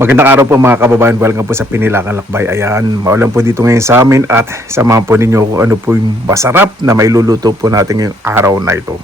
Magandang araw po mga kababayan, welcome po sa Pinilakan Lakbay. Ayan, maulan po dito ngayon sa amin at samahan po ninyo kung ano po yung masarap na mailuluto po natin ngayong araw na ito.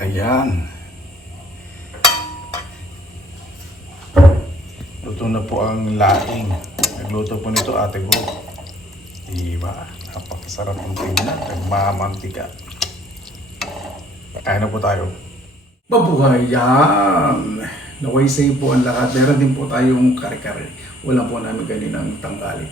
Ayan. Luto na po ang laing. Nagluto po nito Ate Go. Diba? Napakasarap ng tingnan. Nagmamantika. Kaya na po tayo. Mabuhay yan! Naway sa'yo po ang lahat. Meron din po tayong kare-kare. Wala po namin kaninang tanggali.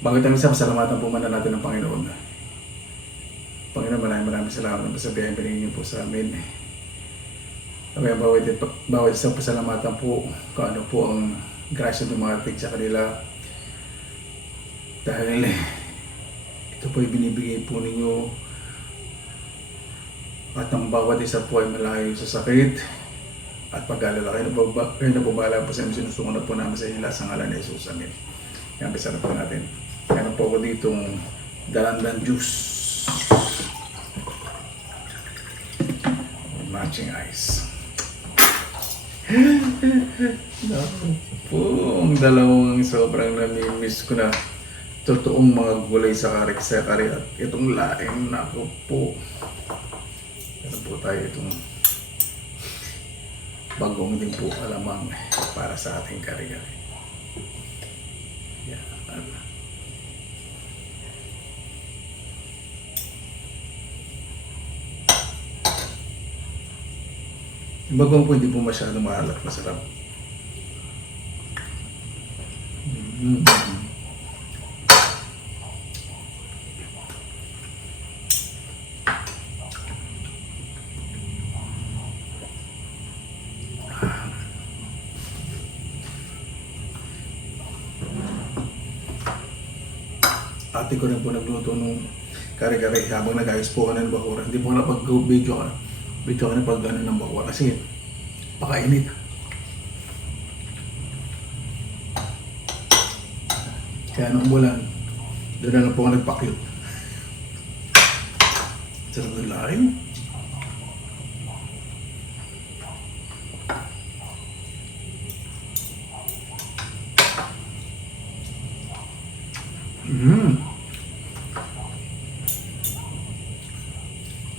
Bakit ang isang pasalamatan po muna natin ng Panginoon. Panginoon, maraming salamat sa biyayang binigyan niyo po sa amin. Kaya bawat isang pasalamatan po kung ano po ang grasya dumating sa kanila. Dahil ito po ay binibigay po ninyo at ang bawat isa po ay malayo sa sakit at pag-alala. Kayo na bubala po sa amin, sinusunod na po namin sa inyo sa ngalan ni Jesus. Amen. Kaya bisa na po natin. Kaya po ako ditong dalandan juice. Matching ice. Naku po, ang dalawang sobrang namimiss ko na totoong mga gulay sa kare at itong laing. Naku po. Meron po tayo itong bagong din po alamang para sa ating kare-kare. Yan. Yung bagong po hindi po masyadong maalat, masarap. Ate ko rin po nagluto nung kare-kare habang nag-ayos po ka ng bakura. Hindi po napag-video ka na pag gano'n ng bakura kasi pakainit. Kaya nung umulan, doon na lang po ako nagpakyut. Sarap ng laing.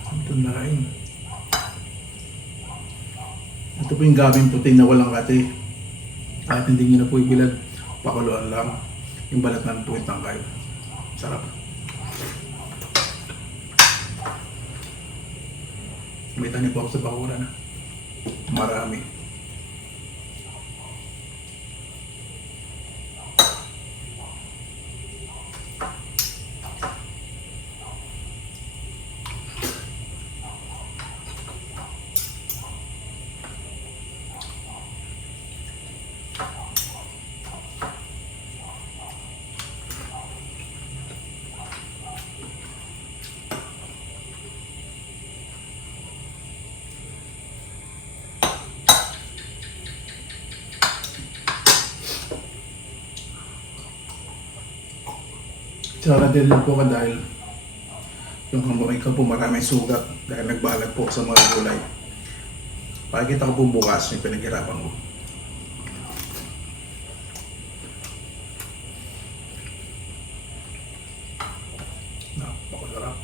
Ito laing. Ito po yung gabing puting na walang kate. At hindi nyo na po ibilad. Pakuluan lang. Yung balat ng tuwid ng kayo. Sarap. May tanim po ako sa bakura na. Marami. Tsaka din po ka dahil yung kamay ko po maraming sugat dahil nagbalag po sa mga gulay. Pakikita ko po bukas yung pinaghirapan ko. Napakasarap.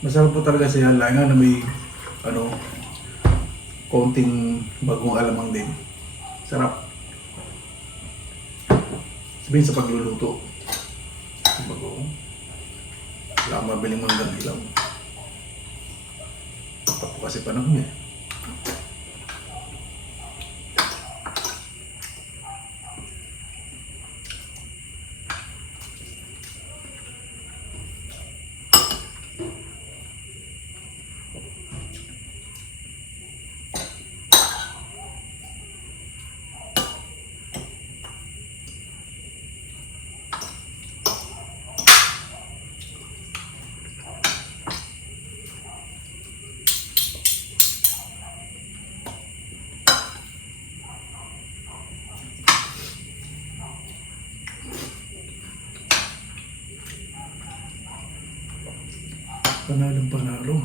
Masarap po talaga siya laing na may konting bagong alamang din. Sarap. Sabihin sa pagluluto. Bagong. Wala akong mabiling manggang hilaw. Kapag po kasi panahon eh. Panalong panalo.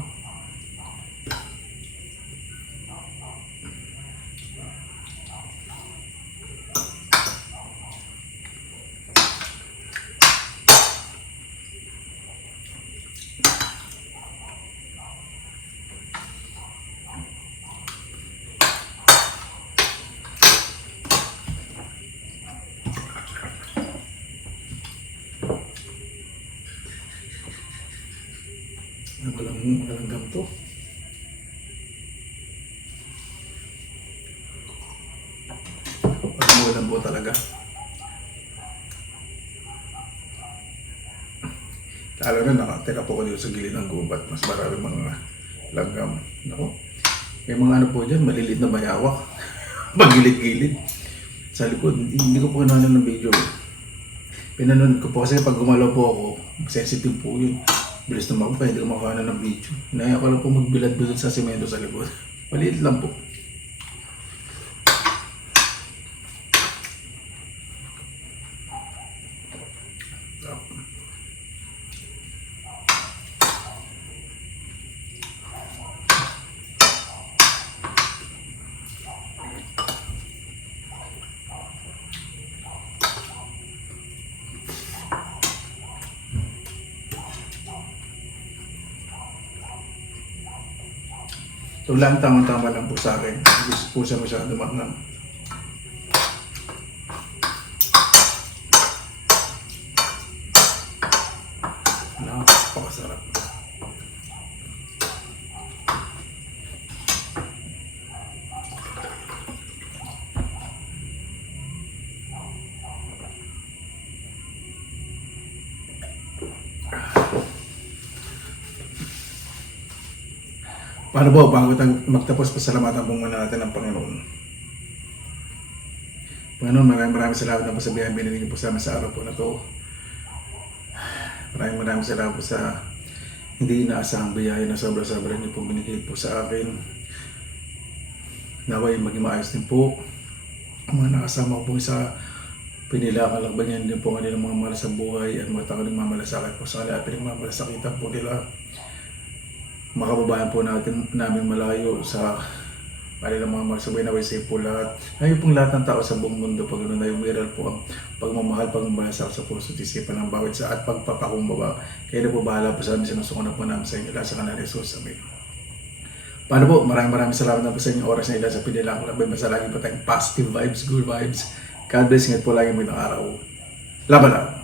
Walang ganito. Walang po talaga. Lalo na nakatira po ko dito sa gilid ng gubat. Mas maraming mga langgam. Nako. May mga ano po dyan, maliliit na bayawak. Pagilid-gilid. Sa likod, hindi ko po kinano ng video. Pinanood ko po kasi pag gumalaw po ako, sensitive po yun. Bilis naman ako, hindi ko makakana ng video. Hinaya ko lang po magbilad-bilad sa semento sa likod. Maliit lang po. Ito lang, tama-tama lang po sa akin. Hindi po siya masyado maangang. Napakasarap. Paano ba, bago tayo magtapos, pasalamatan po muna natin ang Panginoon. Panginoon, maraming salamat na po sa biyayang binigay po sa amin sa araw po na ito. Maraming salamat po sa hindi inaasahang biyaya na sobra-sobra niyo po binigay po sa akin. Naway maging maayos din po ang mga nakasama ko po sa pinilakalakban din po kanilang mga mahal sa buhay at mga takaling mamalasakit po sa kanila at pinagmamalasakitan po nila. Makababayan po namin malayo sa kanilang mga magsabay na way safe po lahat. Ngayon pong lahat ng tao sa buong mundo, pag ganoon na umiral po ang pagmamahal, pagmamalasakit sa puso at isipan ng bawat isa at pagpapakumbaba. Kaya na po bahala po sa amin, sinusukunan po namin sa inyo lahat sa kanal Jesus. Amen. Paano po? Maraming salamat na po sa inyong oras na ilan sa pinilakalakban. Basta lagi po tayong positive vibes, good vibes. God bless. Ingat po lagi magandang araw. Laban lang!